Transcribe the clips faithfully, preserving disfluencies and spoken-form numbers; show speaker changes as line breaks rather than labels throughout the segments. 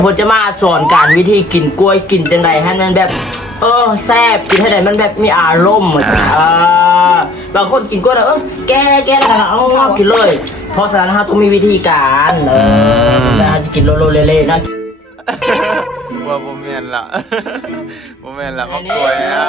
ผมจะมาสอนการวิธีกินกล้วยกินจังไดให้มันแบบเออแซ่บกินให้ได้มันแบบมีอารมณ์อ่าบางคนกินกล้วยแล้วเออแก่แก่แล้วเอาเอากินเลยเพราะฉะนั้นฮะต้องมีวิธีการเออนะจะกินโลโลเล่ๆนะ
ว่าโมเมนละโมเมนละมากล้วยอ่ะ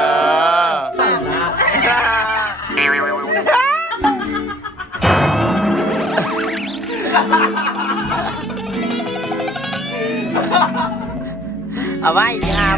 เอาไว้ครับ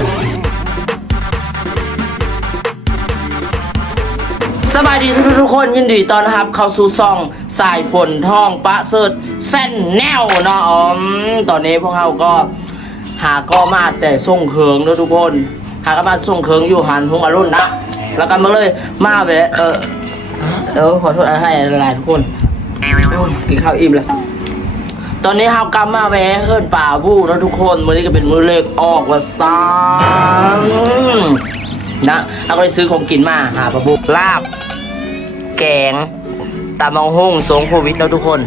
สบายดีทุกๆคนยินดีต้อนรับเข้าสู่ซ่องสายฝนท่องปะเสิร์ชเส้นแนวเนาะอ๋อตอนนี้พวกเราก็หาก็มาแต่ส่งเคืองด้วยทุกคนหาก็มาส่งเคืองอยู่หันหงอรุณนะแล้วกันมาเลยมาเวะเออเออขอโทษอะไรหลายทุกคนกินข้าวอิ่มเลยตอนนี้เฮากลับมาแวะเฮิร์นป่าบู้แล้วทุกคนมื้อนี้ก็เป็นมื้อเล็กออกว่าซังนะเอาก็เลยซื้อของกินมาหาปลาบูลาบแกงตำมังหุ่งสงโควิดแล้วทุกคน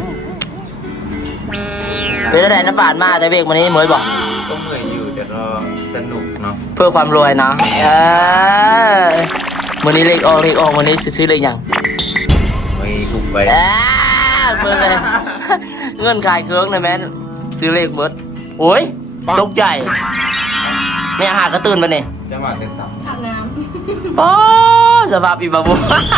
เป็นอะไรน้ำปาดมาแต่เวกวันนี้เหมยบอก
ก็เหนื่อยอยู่แต่ก็สนุกเนาะ
เพื่อความรวยเนาะเออมื้อนี้เล็กออกเล็กออกวันนี้ซื้อเล็กยัง
ไม่บุกไป
เบิร์เลยเงื่อนขายเครื่องเลยแม่ซื้อเลขเบิร์ดโอ้ยตกใจไม่อาหารก็ตื่นมาเนี่ย
จังหวะเด็กสาว
อาบน้ำ
โอ้สภาพอีบาบู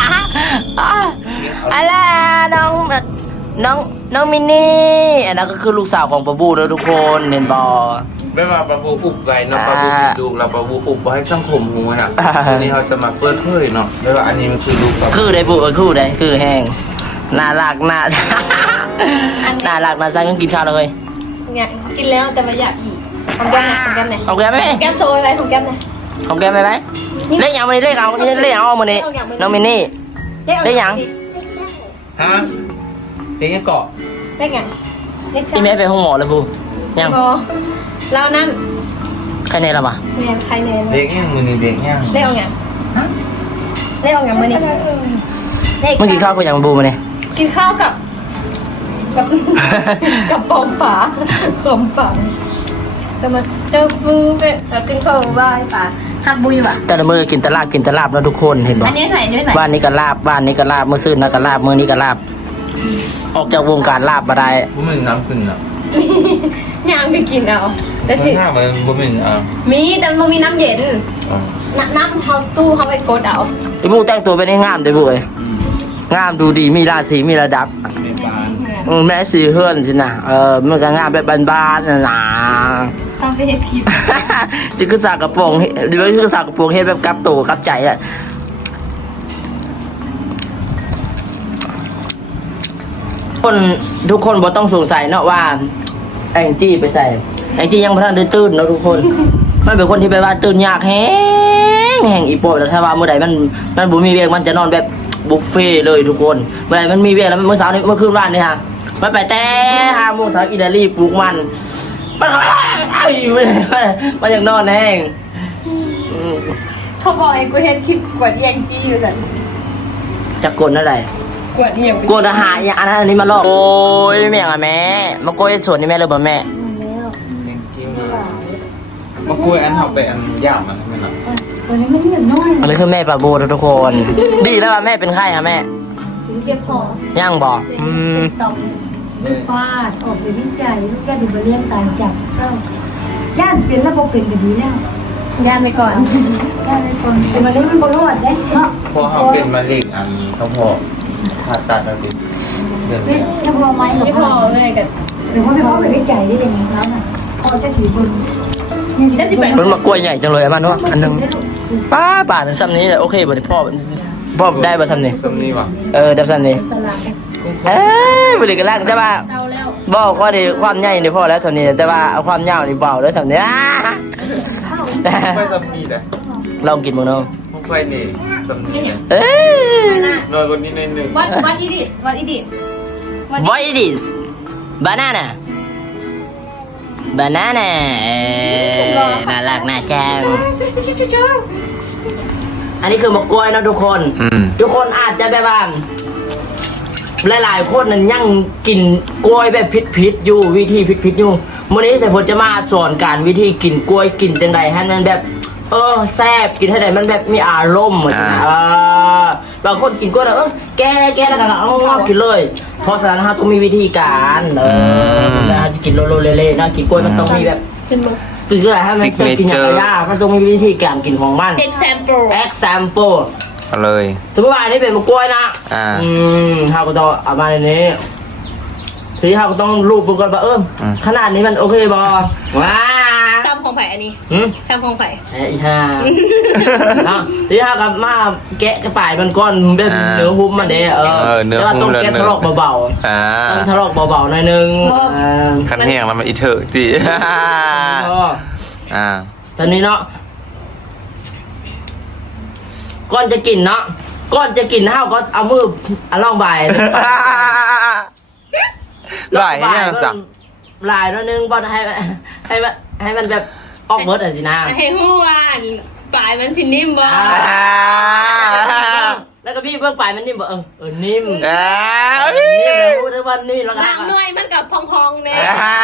อะไรน้องน้องน้องมินนี่อันนั้นก็คือลูกสาวของปะบูแล้วทุกคนเห็นบอ
ไม่มาปะบูอุบไปเนาะปะบูดูเราปะบูอุบให้ช่างผมหูน่ะวันนี้เขาจะมาเปิดเผยเนาะไม่ว่าอันนี้มันคือลูก
คือได้บุเออคือได้คือแห้งน่ารักน่าน่ารักน่าสั่งกินข้าวเลย
เนี่ยกินแล้วแต่ไม่อยากอีกของแก้มไหนของแก้มไหน
ของแก้มไหม
แก้มโซ่อะไรของแก้มไหน
ของแก้มไหมไหมเล่นยังมันเล่นเอาเล่นเอามันนี่น้องมินนี่เล่นยัง
ฮะเล่นยังเกาะ
เล่นยัง
ที่แม่ไปห้องหมอเลยกูยัง
เรานั่น
ใครเนล่ะวะ
เนี่ยใครเน
เด็กยังมือนี่เด็กยัง
เล่นเอาไงเล่นเอาไงมือนี่
เมื่อกี้ข้าวกูยังบูมาเนี่ย
กินข้าวกับกับกับปอมฝาปอมฝาจะมาเจอบูเนี่ยกินข้าวบ้านฝาหักบุยว่ะ
แต่ละมือกินตะลาบกินตะลาบแล้วทุกคนเห็นบ่
อันนี้ไหนอันนี้ไหน
บ้านนี้ก็ลาบบ้านนี้ก็ลาบมือซื่นนะก็ลาบมือนี้ก็ลาบออกจากวงการลาบมาได้
บุ้มน้ำขึ้นอ่ะ
ย่างไปกินเอาแต่สิ
ถ้ามันบุ้มอ่ะ
มีแต่มันมีน้ำเย็นน้ำเขาตู้เขาไปกดเอา
ไอ้บูแต่งตัวเป็นงามเลยบูเอ้ยงามดูดีมีราศีมีระดับแม่สีเฮือนสินะเออมันก็งามแบบบ้านๆนะนะ
ตามไปเห็ดคลิป
จิกษากระโปรงดิว่าจิกษากระโปรงเฮ็ดแบบกับโตกับใจอ่ะคนทุกคนบ่ต้องสงสัยเนาะว่าแองจี้ไปใส่แองจี้ยังบ่ทันได้ตื่นเนาะทุกคนมันเป็นคนที่แบบว่าตื่นยากแฮงแฮงอีโปแล้วถ้าว่ามื้อใดมันมันบ่มีเวียกมันจะนอนแบบบุฟเฟ่เลยทุกคนเมื่อไหร่มันมีเวลาแล้วเมื่อเช้านี้เมื่อคืนวันนี้ฮะมันไปแต่ห้าโมงเช้าอิตาลีปลูกมันมันไอ้มันยังนอนแห้ง
เขาบอกไอ้กูเห็นคลิปกดเอียงจี้อยู่สัน
จะกดอะไร
กดเอียง
กดอาหารอย่างอันนั้นอันนี้มาลอกโอ้ยแม่อะแม่มาโกยส่วนนี่แม่เลยบ่แม่
มากล้วยอันเขาไปอันย่ามมันใช่ไหมล่ะ
วันนี้มันเหมือนน้อย
อันนี้คือแม่ปลาโบทุกคนดีแล้วว่าแม่เป็นไข้ค่ะแม่
เจ็บค
อย่างบอกอืม
ลูกฟาดออกไปวิจัยลูกแกดูมาเลี้ยงตายจับก็ย่านเป็นระบบเป็นแบบนี้แล้ว
ย่านไปก่อน
ย่านไปก่อนเป็นมาเลี้ยงมันบรอดได้เนาะ
พอเขาเป็นมาเล็กอันเขาพอผ่าตัดอะไร
เดือนนี้ยังพอไหม
ไม่พอเลยกัน
หรือว่าไม่พอไปวิจัยได้ยังไงแล้วน่ะพอจะถือคน
มันมากล้วยใหญ่จังเลยมันวะอันนึงป้าป่านซ้ำนี้โอเคบ่ได้พ่อพ่อได้บ่ซ้ำนี้
ซ้ำนี้วะ
เออได้ซ้ำนี้เอ้ยบริการแต่ว่าบอกว่าดีความใหญ่นี่พอแล้วซ้ำนี้แต่ว่าเอาความยาวนี่เบาแล้วซ้ำนี้
ไม่ซ้ำนี้เลย
ลองกินมั้งเนาะ
มุกไฟนี่ซ้ำนี้
เอ้ย
น้อยกว่านี้ในหนึ่ง
What What it is What it is
What it is banana banana น่ารักน่าจังอันนี้คือมะกล้วยนะทุกคนทุกคนอาจจะแบบว่าหลายๆคนนั้นยังกินกล้วยแบบพิษๆอยู่วิธีพิษๆอยู่มื้อนี้สายฝนจะมาสอนการวิธีกินกล้วยกินจังไดให้มันแบบเออแซ่บกินให้ได้มันแบบมีอารมณ์เหมือนกันเออบางคนกินกล้วยแล้วเออแกแกแล้วก็เอาเอากินเลยเพราะฉะนั้นฮะต้องมีวิธีการเออนะจะกินโลโลเล่ๆนะกินกล้วยมันต้องมีแบบ
กินมุก
กินกล้วยให้มันกินอย่างยากมันต้องมีวิธีการกินของมัน
example
example
เอาเลย
สมมติว่าอันนี้เป็นมะกล้วยนะ
อ่า
อืมเราก็ต้องเอามาในนี้ทีนี้เราก็ต้องรูปดูก่อนว่าเอออ
ม
ขนาดนี้มันโอเคบอว้า
ซ้ำของไผ่อันนี้
หืม
ซ้ำของไผ่
ไอ้ห่าเนาะทีนี้เราก็มาแกะกระป่ายมันก้อนแบบ
อ่า
เนื้อหุ้มมันเด้เออ
เออเนื้อ
แต่ว่า
หุ้
ต้อ
ม
งแกะ
เนื้อ
ทะเลาะเบา
อ่า
ๆต้องทะเลาะเบาๆหน่อยนึงอ่า
คันแห้งแล้วมันอีเถอะจี
ก็
อ่า
ตอนนี้เนาะก่อนจะกินเนาะก่อนจะกินห้าวก็เอามือเอาล่องใบ
ไหลเนี่ยสัก
ลายนิดนึงบอลให้ให้มันให้มันแบบออกเบิร์ดอ่ะสินะ
ให้หัวอันปลายมันสินิ่มบ่
อ่าแล้วก็พี่เบื้องปลายมันนิ่มบอกเออเออนิ่ม
อ่า
นิ่มแล้วพูดได้ว่านิ่มแล้วก็
บางหน่วยมันกับพองๆแน่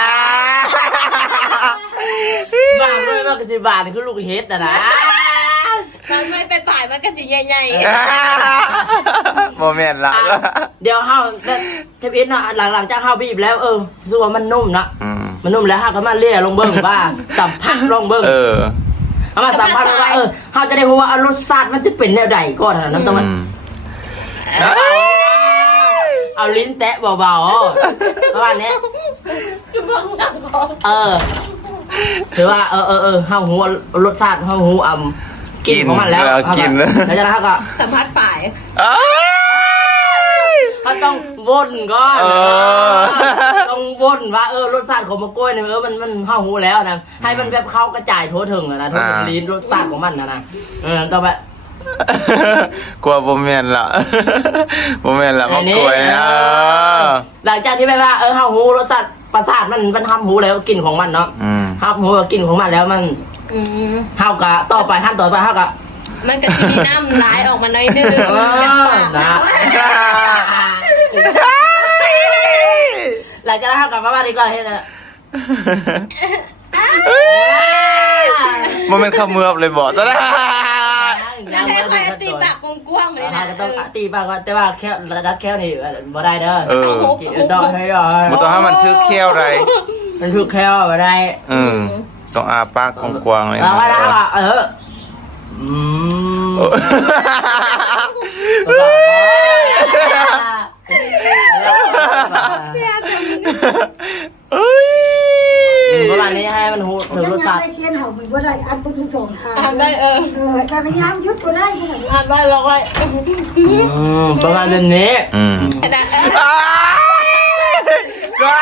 บางด้วยมันก็สิบานคือลูกเฮ็ดอ่ะนะ
บางหน่วยไปปลายมันก็สิใหญ่
โมเมนต์ละ
อ่ะเดี๋ยวห้าวเทปอินเนาะหลังๆจากห้าวบีบแล้วเออรู้สึกว่ามันนุ่มเนาะ
อืม
มันนุ่มแล้วห้าวก็มาเลี่ยลงเบิ้งว่าสัมผัสลงเบิ้ง
เออ
เอามาสัมผัสว่าเออห้าวจะได้รู้ว่ารสชาติมันจะเป็นแนวใดก่อนนะน้ำตาลมัน
อืม
เอาลิ้นแตะเบาๆประมาณนี้
ๆจุ่มพองดังคอ
เออถือว่าเออเออเออห้าวหูรสชาติห้าวหูอ่ำกลินของมันแล้ว
เออกิน
แล้วจากนั้นเขาก็
สัมผัสปลาย
เอ้ย
เขาต้องวนก่อน
เออ
ต้องวนว่าเออรสชาติของมะกล้วยเนี่ยเออมันมันห้าวหูแล้วนะให้มันแบบเข้ากระจายทั่วถึงอะนะทั่วถึงลิ้นรสชาติของมันนะนะเออต่อไป
กลัวโมเมนต์ละโมเมนต์ละมากลัว
อันนี้
เออ
หลังจากที่ไปว่าเออห้าวหูรสชาติประสาทมันมันทำหูแล้วกลิ่นของมันเนาะ
อืม
ห้าวหูกับกลิ่นของมันแล้วมัน
อืม
ห้าวกะต่อไปขั้นต่อไปห้าวกะ
มันก็สิมีน้ำไหลออกมาหน่อยนึง
เออ
จากปาก
นะหลังจากนั้นห้าวกลับมาบ้านดีกว่าเฮ็ดอะ
โมเมนต์ขมือบเลยบอกตอนนั้น
ยัง
แค่
ไม่
ใคร
ได้
ตี
ตัว
ปากกว้างๆเลย
ห้า
นะ
วก็ต้องตีปากก่อนแต่ว่าแค่ระดับแค่นี่บ่ได้เด้อ
เออ
กินต้องให้ย่อย
มันต้องให้มันทึกเขี้ยวไร
มันถูกแค่บ่ได้
เออต้องอาปากกว้างๆเลย
แล้ว
นะ
ก็แล้วก็เอออืม
เออ เอ้ย
ประมาณนี้ให้มันหูถึงรสชาติ
ได้เทียนเห่ามือบ่ได้อันบ่ทุกสองทาง
อ่านได้เออ
เออแต่พยายามยึดบ่ได้ขนาดนี้
อ่านได้ลองไว้
อืมประมาณแบบนี้
อืม
ขนาด
อ้ายว้า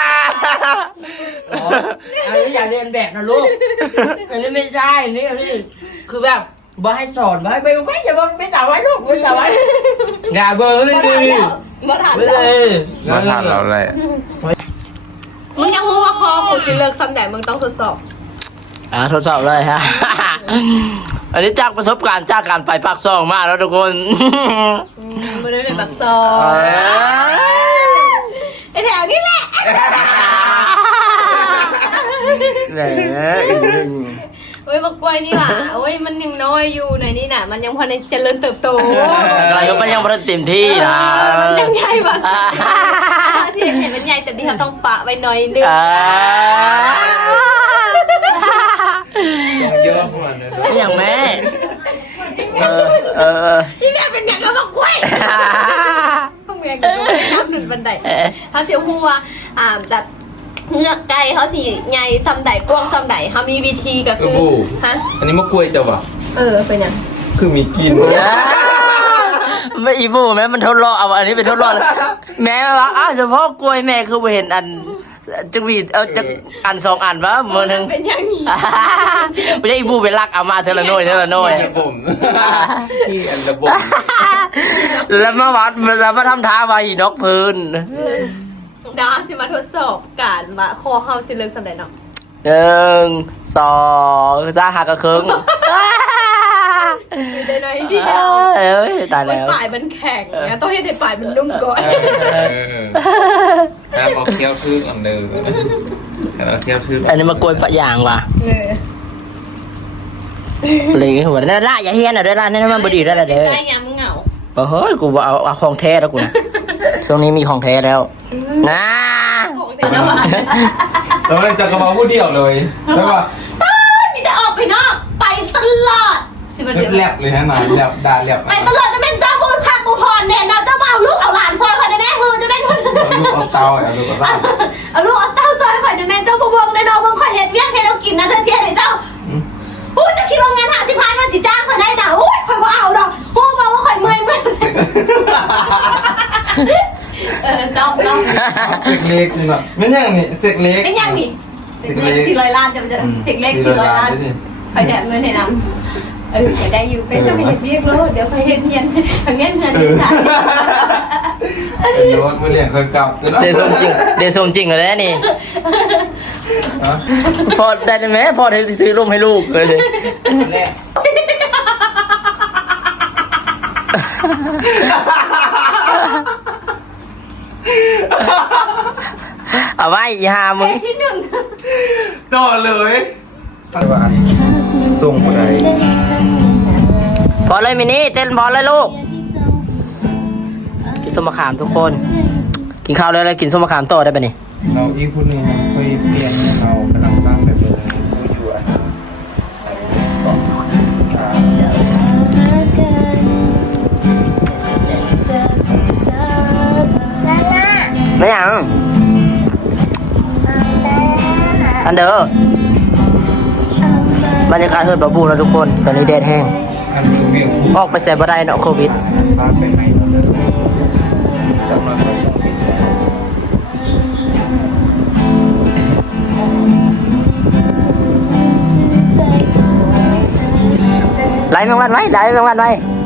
อันนี้อย่าเรียนแบบนะลูก อันนี้ไม่ใช่อันนี้อันนี้คือแบบบ่ให้สอนบ่ให้ไปไม่อย่าบ่ไม่จ่าไว้ลูกไม่จ่าไว้อย่าเบอร์ไม่ดี
มาถาม
ไม่
เรา
เลย
มาทานเราเลย
มึงยังรู้ว่าคอกูสิเลิกซ้ำไหนมึงต้องทดสอบ
อ่าทดสอบเลยฮะ อันนี้จากประสบการณ์จากการไปปากซองมาแล้วทุกคน
ไม่ได้เป็นแบบซองไอแถวนี้แหละ
แหม
โอ้ยมากล้วยนี่หว่าโอ้ยมันยังน้อยอยู่ในนี่น่ะ มันยังพอในเจริญเติบโต
อะไรก็มันยังไม่ได้เต็มที่นะ
มันยังใหญ่แบบที่เห็นเป็นใหญ่แต่ที่เขาต้องปะไว้หน่อยนึง
อ่า
เยอะกว่านั้น
นี่อย่างแม่เออเออ
ที่แม่เป็นอย่างก็มากล้วยพวกแม่ก็น้ำหนึ่งบันไดเขาเสียวหัวอ่าแบบเงือกไก่เขาสิใหญ่ซ้ำใดกว้างซ้ำใดเขามีวิธีก็คือฮะ
อันนี้มะกล้วยจ้ะวะ
เออเป็นยัง
คือมีกิน
ไม่อีบูแม่มันทดลองเอาอันนี้เป็นทดลองเลยแม่ว่าอ้าวเฉพาะกล้วยแม่คือไปเห็นอันจะมีเออจะอันสองอันวะมือหนึ่ง
เป็นอย่างนี้
ไม่ใช่อีบูเป็นลักเอามาเทละหน้อยเทละหน้อย
ระบบที่อันระบบ
แล้วมาวัดแล้วมาทำท้ามาอีนกพื้น
ดาวสิมาทดสอบการว่าคอเฮาสิเลิกสำเร็จเนาะ
หนึ่งสองสามหักกระครึ่ง
อยู่ได้น้อยเดียว
เอ้ยตาย
มัน
แล้ว
ปลายมันแข็งนะต้องให้ในปลายมันนุ่มก่อน
น้ำเอาเคี้ยวทึกอันเดิมแล้วเคี้ยวทึก
อันนี้มากวยปะยางว่ะ
เออ
เลยหัวนั่นละอย่าเฮียนอ่ะเด้อละนั่นมันบดีได้ละเด้อ
ใช่ยามมึงเหงา
เออเฮ้ยกูเอาเอาของแท้แล้วกูนะช่วงนี้มีของแท้แล้วนะ
ของแต่ละวัน
แล้วมันจะกระเป๋าผู้เดียวเลยแล้วว่า
ต้นมีแต่ออกไปนอกไปตลอดสิบวันเดียว
แลบเลยฮะหนาแลบด่าแลบ
ไปตลอดจะเป็นเจ้าบุญพักบุพรเนี่ยนะเจ้าบ่าวลูกเอาหลานซอยคอยในแม่คือจะเป็น
เอาลูกเอาเตาเอาลูกเอาเตา
เอาลูกเอาเต้าซอยคอยในแม่เจ้าบุวงในน้องมึงคอยเห็ดเวียงเห็ดเอากินนะเธอเชียร์เลยเจ้าอู้จะคิดว่าเงินหาสิพันมาสิจ้างคนได้หนาอู้ยคอยว่าเอาดอกอู้บอกว่าคอยเมื่อยเมื่อยเออจ้องจ้อง
เสกเล็กนี่แบบไม่ใช่นี่เสกเล็ก
เป็นยังนี่
เสกเล็ก
สี่ร้อยล้านจะจะเสกเล็กสี่ร้อยล้านคอยแดกเงินให้นำเออจะได้อยู่เป็นจะไปเห็ดเวียงแล้วเดี๋ยวคอยเห็ดเพียนทางเงินเงินจ่าย
เป็นรถมือเลี้ยงเคยกลับ
เดซงจริงเดซงจริงเลยนี่พอได้ไหมพอได้ซื้อร่มให้ลูกเลย
แรก
เอาไว้อีหามึง
ที่หนึ่ง
ต่อเลยว่าส่งอะไร
พอเลยมินี่เต้นพอเลยลูกกินส้มมะขามทุกคน กินข้าวแล้วแล้วกินส้มมะขามต่อได้ปะนี่
เราอีกคนหนึ่งค่อยเปลี่ยนเรากำลังสร้างแบบนี้อยู่อ่ะ
ไม่ยังอันเดอร์บรรยากาศเฮิร์ดบะบูนะทุกคน ตอนนี้แดดแห้ง
อันนี้เวียง
ออกไปแสบบ่ได้เนาะโควิด
พาไปไหนจำมาเขาส่งไป
ไล่แมงวันไว้ไล่แมงวันไว้